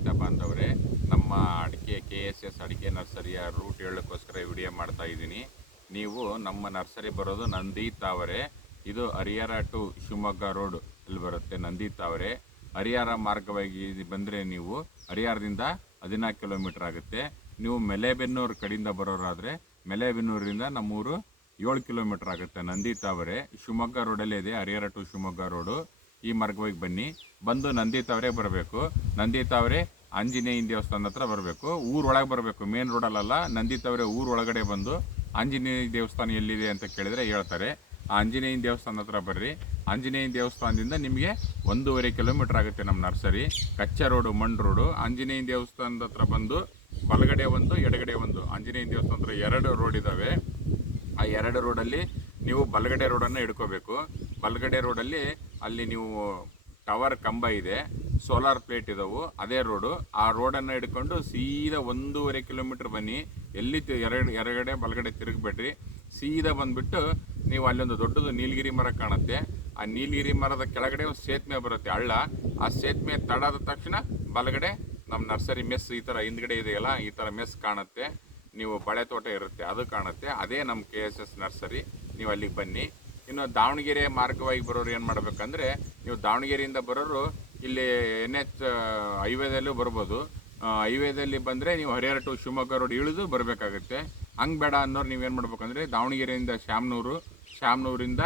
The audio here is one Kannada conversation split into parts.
ರೈತ ಬಾಂಧವರೇ, ನಮ್ಮ ಅಡಿಕೆ KSS ಅಡಿಕೆ ನರ್ಸರಿಯ ರೂಟ್ ಹೇಳೋಕ್ಕೋಸ್ಕರ ವಿಡಿಯೋ ಮಾಡ್ತಾ ಇದ್ದೀನಿ. ನೀವು ನಮ್ಮ ನರ್ಸರಿ ಬರೋದು ನಂದಿ ತಾವರೆ. ಇದು ಹರಿಹರ ಟು ಶಿವಮೊಗ್ಗ ರೋಡ್ ಅಲ್ಲಿ ಬರುತ್ತೆ. ನಂದಿ ತಾವರೆ ಹರಿಹರ ಮಾರ್ಗವಾಗಿ ಬಂದರೆ ನೀವು ಹರಿಹರದಿಂದ 14 ಕಿಲೋಮೀಟರ್ ಆಗುತ್ತೆ. ನೀವು ಮೆಲೆಬೆನ್ನೂರು ಕಡೆಯಿಂದ ಬರೋರಾದರೆ ಮೆಲೆಬೆನ್ನೂರಿಂದ ನಮ್ಮೂರು 7 ಕಿಲೋಮೀಟರ್ ಆಗುತ್ತೆ. ನಂದಿ ತಾವರೆ ಶಿವಮೊಗ್ಗ ರೋಡಲ್ಲೇ ಇದೆ. Harihara to Shivamogga road. ಈ ಮಾರ್ಗವಾಗಿ ಬನ್ನಿ. ಬಂದು ನಂದಿ ತಾವರೆ ಬರಬೇಕು. ನಂದಿ ತಾವರೆ ಆಂಜನೇಯನ ದೇವಸ್ಥಾನದ ಹತ್ರ ಬರಬೇಕು. ಊರೊಳಗೆ ಬರಬೇಕು, ಮೇನ್ ರೋಡಲ್ಲ. ನಂದಿ ತಾವರೆ ಊರೊಳಗಡೆ ಬಂದು ಆಂಜನೇಯ ದೇವಸ್ಥಾನ ಎಲ್ಲಿದೆ ಅಂತ ಕೇಳಿದರೆ ಹೇಳ್ತಾರೆ. ಆ ಆಂಜನೇಯನ ದೇವಸ್ಥಾನದ ಹತ್ರ ಬರ್ರಿ. ಆಂಜನೇಯನ ದೇವಸ್ಥಾನದಿಂದ ನಿಮಗೆ 1.5 ಕಿಲೋಮೀಟರ್ ಆಗುತ್ತೆ ನಮ್ಮ ನರ್ಸರಿ. ಕಚ್ಚಾ ರೋಡು, ಮಣ್ಣು ರೋಡು. ಆಂಜನೇಯನ ದೇವಸ್ಥಾನದ ಹತ್ರ ಬಂದು ಬಲಗಡೆ ಒಂದು, ಎಡಗಡೆ ಒಂದು. ಆಂಜನೇಯನ ದೇವಸ್ಥಾನ ಹತ್ರ 2 ರೋಡ್ ಇದ್ದಾವೆ. ಆ 2 ರೋಡಲ್ಲಿ ನೀವು ಬಲಗಡೆ ರೋಡನ್ನು ಹಿಡ್ಕೋಬೇಕು. ಬಲಗಡೆ ರೋಡಲ್ಲಿ ಅಲ್ಲಿ ನೀವು ಟವರ್ ಕಂಬ ಇದೆ, ಸೋಲಾರ್ ಪ್ಲೇಟ್ ಇದಾವೆ, ಅದೇ ರೋಡು. ಆ ರೋಡನ್ನು ಹಿಡ್ಕೊಂಡು ಸೀದಾ 1.5 ಕಿಲೋಮೀಟರ್ ಬನ್ನಿ. ಎಲ್ಲಿ ಎರಗಡೆ ಬಲಗಡೆ ತಿರುಗಬೇಡ್ರಿ. ಸೀದಾ ಬಂದುಬಿಟ್ಟು ನೀವು ಅಲ್ಲೊಂದು ದೊಡ್ಡದು ನೀಲಗಿರಿ ಮರ ಕಾಣುತ್ತೆ. ಆ ನೀಲಗಿರಿ ಮರದ ಕೆಳಗಡೆ ಒಂದು ಸೇತುವೆ ಬರುತ್ತೆ, ಹಳ್ಳ. ಆ ಸೇತುವೆ ತಡಾದ ತಕ್ಷಣ ಬಲಗಡೆ ನಮ್ಮ ನರ್ಸರಿ ಮೆಸ್ ಈ ಥರ ಹಿಂದ್ಗಡೆ ಇದೆಯಲ್ಲ, ಈ ಥರ ಮೆಸ್ ಕಾಣುತ್ತೆ. ನೀವು ಬಳೆ ತೋಟ ಇರುತ್ತೆ, ಅದು ಕಾಣುತ್ತೆ. ಅದೇ ನಮ್ಮ KSS ನರ್ಸರಿ. ನೀವು ಅಲ್ಲಿಗೆ ಬನ್ನಿ. ಇನ್ನು ದಾವಣಗೆರೆ ಮಾರ್ಗವಾಗಿ ಬರೋರು ಏನು ಮಾಡಬೇಕಂದ್ರೆ, ನೀವು ದಾವಣಗೆರೆಯಿಂದ ಬರೋರು ಇಲ್ಲಿ NH ಹೈವೇದಲ್ಲೂ ಬರ್ಬೋದು. ಹೈವೇದಲ್ಲಿ ಬಂದರೆ ನೀವು ಹರಿಹರ ಟು ಶಿವಮೊಗ್ಗ ರೋಡ್ ಇಳಿದು ಬರಬೇಕಾಗುತ್ತೆ. ಹಂಗೆ ಬೇಡ ಅನ್ನೋರು ನೀವೇನು ಮಾಡ್ಬೇಕಂದ್ರೆ ದಾವಣಗೆರೆಯಿಂದ ಶ್ಯಾಮನೂರಿಂದ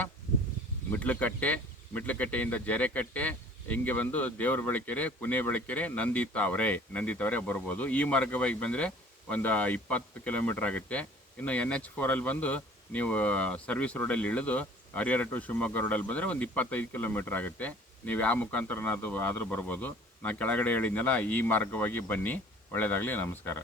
ಮಿಟ್ಲಕಟ್ಟೆಯಿಂದ ಜೆರೆಕಟ್ಟೆ, ಹಿಂಗೆ ಬಂದು ದೇವ್ರ ಬೆಳಕೆರೆ, ಕುನೆ ಬೆಳಕೆರೆ, ನಂದಿ ತಾವರೆ ಬರ್ಬೋದು. ಈ ಮಾರ್ಗವಾಗಿ ಬಂದರೆ ಒಂದು 20 ಕಿಲೋಮೀಟರ್ ಆಗುತ್ತೆ. ಇನ್ನು NH 4ಅಲ್ಲಿ ಬಂದು ನೀವು ಸರ್ವಿಸ್ ರೋಡಲ್ಲಿ ಇಳಿದು ಹರಿಹರ ಟು ಶಿವಮೊಗ್ಗ ರೋಡಲ್ಲಿ ಬಂದರೆ ಒಂದು 25 ಕಿಲೋಮೀಟರ್ ಆಗುತ್ತೆ. ನೀವು ಯಾವ ಮುಖಾಂತರ ಆದರೂ ಬರ್ಬೋದು. ನಾನು ಕೆಳಗಡೆ ಹೇಳಿದ್ನಲ್ಲ, ಈ ಮಾರ್ಗವಾಗಿ ಬನ್ನಿ. ಒಳ್ಳೆಯದಾಗಲಿ. ನಮಸ್ಕಾರ.